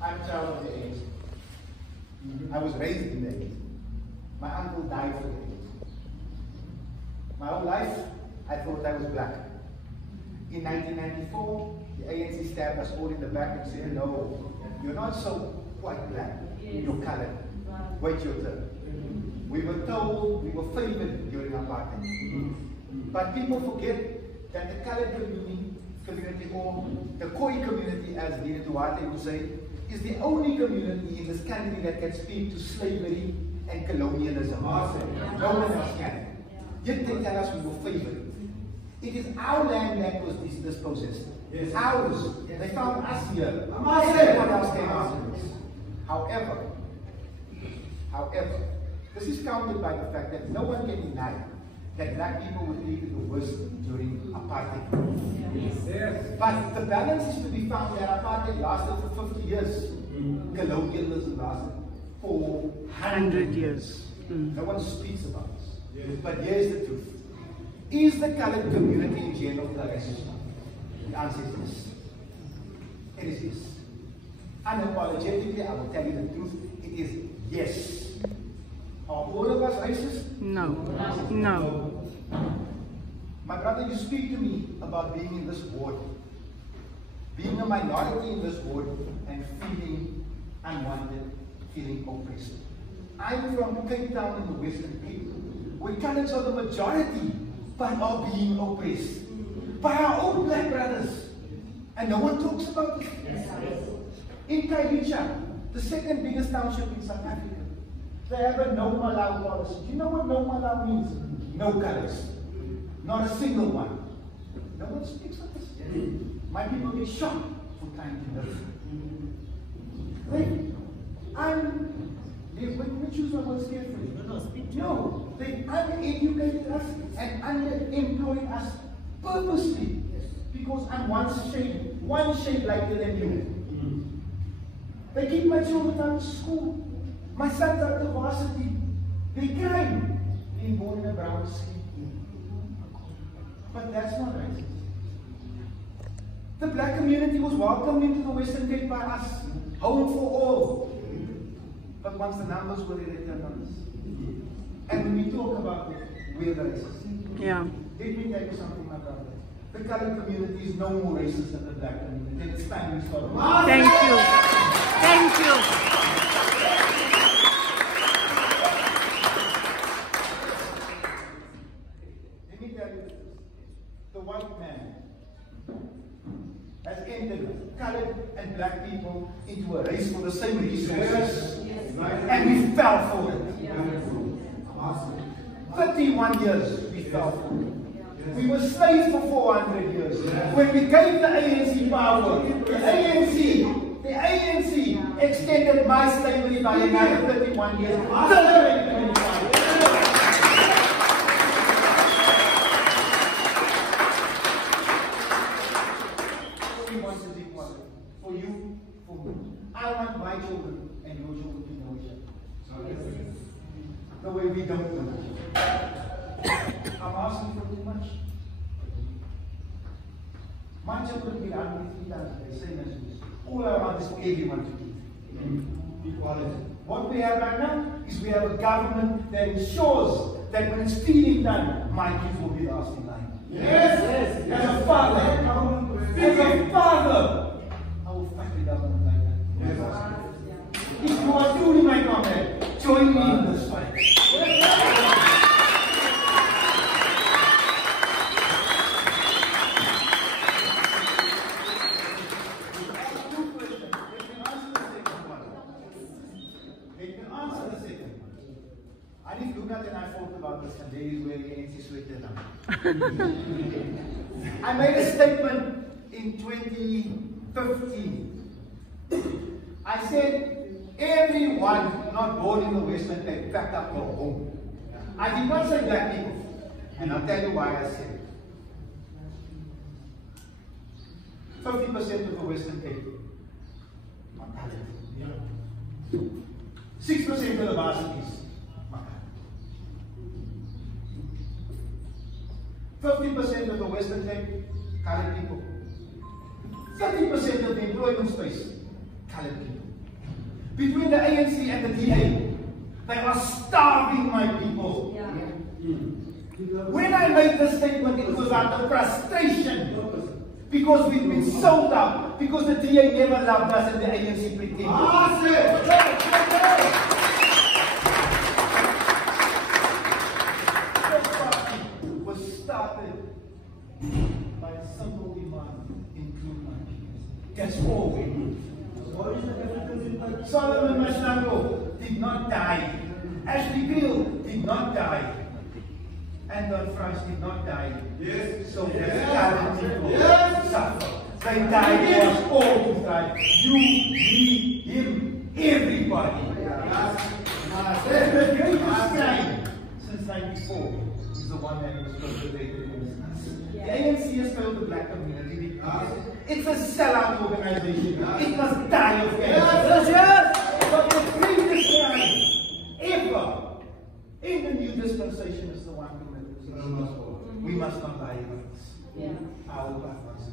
I'm a child of the 80s. I was raised in the 80s. My uncle died for the 80s. My whole life, I thought I was black. In 1994, the ANC stabbed us all in the back and said, no, you're not so white black, you're colored. Wait your turn. We were told we were favored during apartheid. But people forget that the colored community, or the Khoi community, as Dina Duarte would say, is the only community in this country that can speak to slavery and colonialism. No one else can. Yet they tell us we were favored. It is our land that was dispossessed. Yes. Ours. Yes. They found us here. Everyone else came after us. However, this is countered by the fact that no one can deny that black people were treated the worst during apartheid. Yes. But the balance is to be found that apartheid lasted for 50 years. Colonialism lasted for 100 years. No one speaks about this. Yes. But here's the truth. Is the colored community in general racist? The answer is yes. It is yes. Unapologetically, I will tell you the truth. It is yes. Are all of us racist? No. No. My brother, you speak to me about being in this ward, being a minority in this ward, and feeling unwanted, feeling oppressed. I'm from Cape Town in the Western Cape, where coloreds are the majority, but are being oppressed by our own black brothers. And no one talks about it. In Khayelitsha, the second biggest township in South Africa, they have a no Malau policy. Do you know what no Malau means? No colors. Not a single one. No one speaks of this. My people get shot for trying to live. When choose my words carefully. No, they uneducated us and underemployed us purposely. Because I'm one shade lighter than you. They keep my children out of school. My son's out of varsity. They crying being born in a brown skin. But that's not right. The black community was welcomed into the Western Cape by us. Home for all. But once the numbers were there, they turned on us. And when we talk about it, we're the racists. Yeah. Let me tell you something, my brother. The colored community is no more racist than the black community. It's time we start. Thank you. Thank you. Let me tell you, the white man has entered colored and black people into a race for the same resources. And we fell for it. 31 years we fell for it. We were slaves for 400 years. When we gave the ANC power, the ANC extended my slavery by another 31 years. 25. All we want is equality. For you, for me. I want my children and your children to know each other. The way we don't know each other. I'm asking for too much. My children will hungry 3 times a day, same as you. All I want is for everyone to eat. Equality. What we have right now is we have a government that ensures that when it's feeding done, my kids will be last in line. Yes. As a father, I will fight the government like that. Yes. If you are truly my comrade, join me in this fight. And there is where the ANC sweater now. I made a statement in 2015. I said, everyone not born in the Western Cape packed up your home. I did not say black people. And I'll tell you why I said it. 50% of the Western Cape are colored. 6% of the varsities. 50% of the Western Cape, colored people. 30% of the employment space, colored people. Between the ANC and the DA, they are starving my people. Yeah. When I made this statement, it was out of frustration. Because we've been sold out. Because the DA never loved us and the ANC pretended. This party was started by a simple demand: include my people. That's all we need. Solomon Masango did not die. Ashley Peel did not die. And Don France did not die. Yes. So there's talented people suffer. They died was all to die. You, me, him, everybody. The greatest crime since 94 is the one that was perpetrated against us. The ANC has failed the black community because it's a sellout organization. It must die of cancer. But the greatest crime ever in the new dispensation is the one committed. We must not lie about this. Yeah. Our black ones.